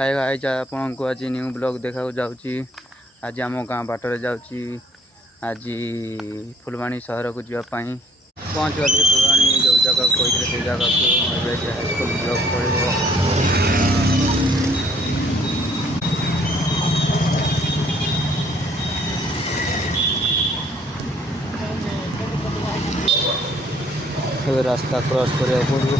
Hi guys आपन को आज न्यू ब्लॉग देखा जाऊँगी। आज आम गाँ बाटर जाऊँगी। आज फुलवाणी सहर को जावाई पहुँच गली फुलवाणी जो जगह कहते से जगह को हाईस्कल ब्लॉग पड़ो। रास्ता क्रॉस करा पड़ो।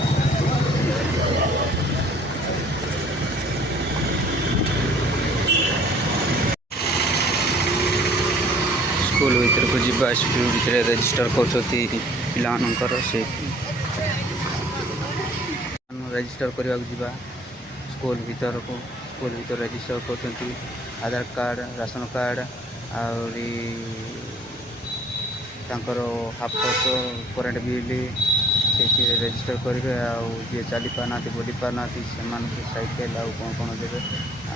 स्कूल भीतर को जीवा स्कूल भीतर रजिस्टर कर पिलानकर से रजिस्टर करने जावा स्कूल भीतर को स्कूल भीतर रजिस्टर कर आधार कार्ड राशन कार्ड आर हाफ फोटो करेन्ट बिल से रजिस्टर करेंगे। जी चली पारना बुली पारना से साइकेल आउ कौन कौन देवे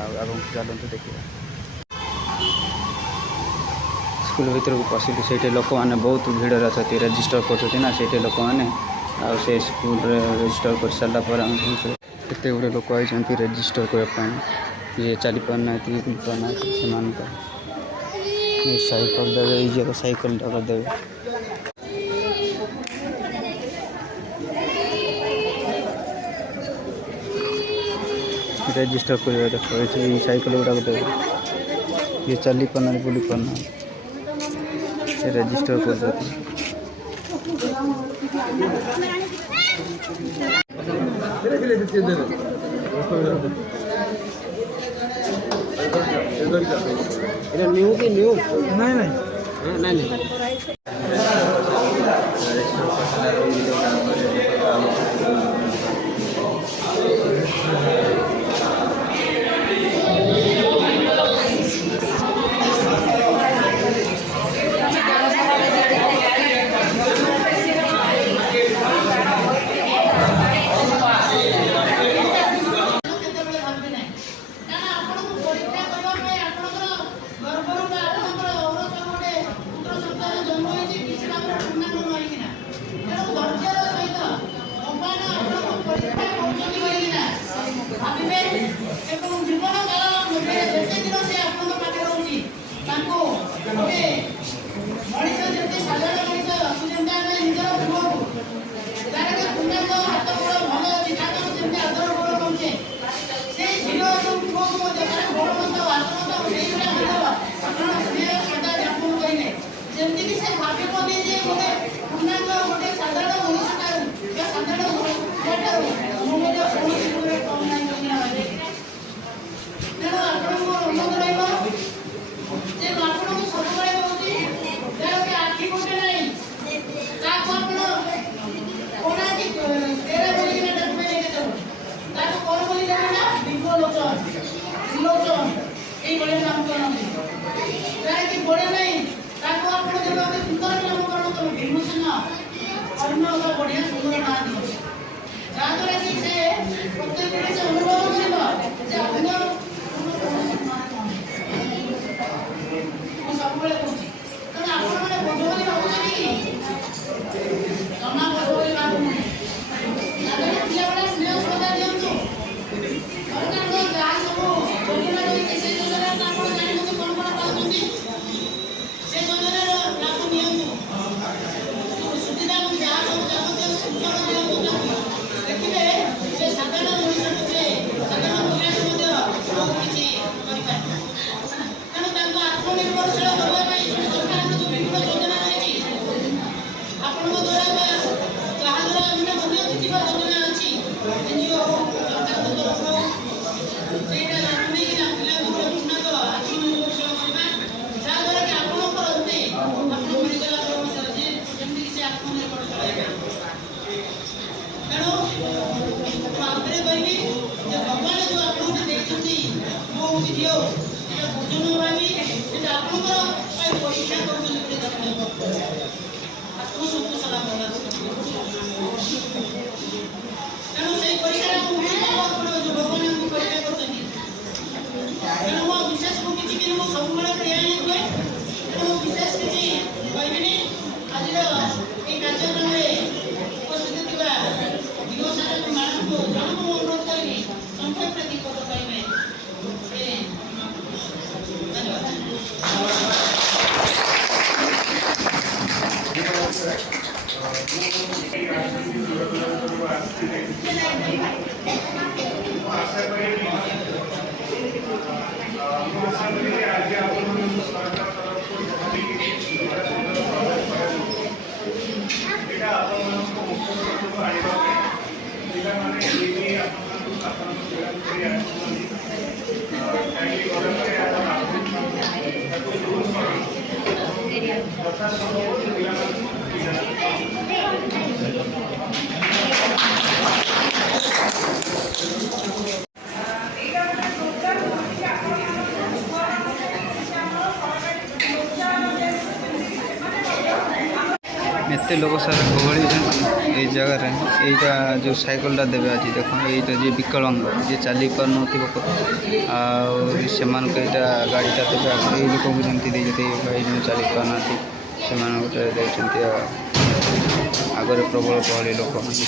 आगे चलते देखिए। स्कूल भीतर को पशिलु से लोक मैंने बहुत भीड़ अच्छा रजिस्टर करना से लोक मैंने से स्कूल रजिस्टर कर सारा केते गुड़े लोक आई रजिस्टर करने ये चली पारना बुली पारना से साइकिल देवे ये साइकिल देवे। रजिस्टर कर देख साइकिल गुड़ाक देवे ये चली पारना बुली पारना से रजिस्टर कर देते। न्यू की न्यू नहीं एते लोक सारा गहली ये जगार यहाँ जो सैकलटा देवे आज देख ये जी विकलांग जी चली पार नथिबो से गाड़ीटा देवे ये लोक जमी भाई जो चली पारना से आगे प्रबल गहली लोक गहली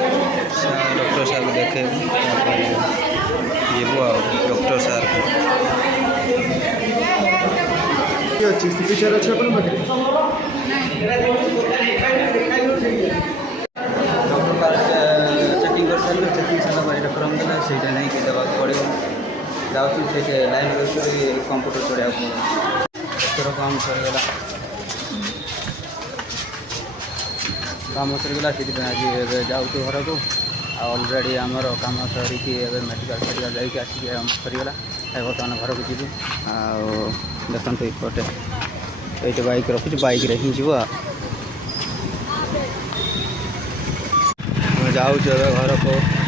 डॉक्टर साहब देखे जीव डॉक्टर साहब सिग्नेचर अच्छे अपन पाखे डॉक्टर चेकिंग कर सारे चेकिंग सारा पर फर्म देला से नहीं कि देवा पड़ो जाऊँ से लाइन कंप्यूटर चढ़ा थोर काम सरगला काम सरगला से आज जाऊँ घर को अलरेडी आमर कम सरिकी मेडिकल फेडिकल जाकि आसिक सरीगला बर्तमान घर को जीव देखते इपटे ये बाइक रखुच बाइक रे ही जीव जाऊँ घर को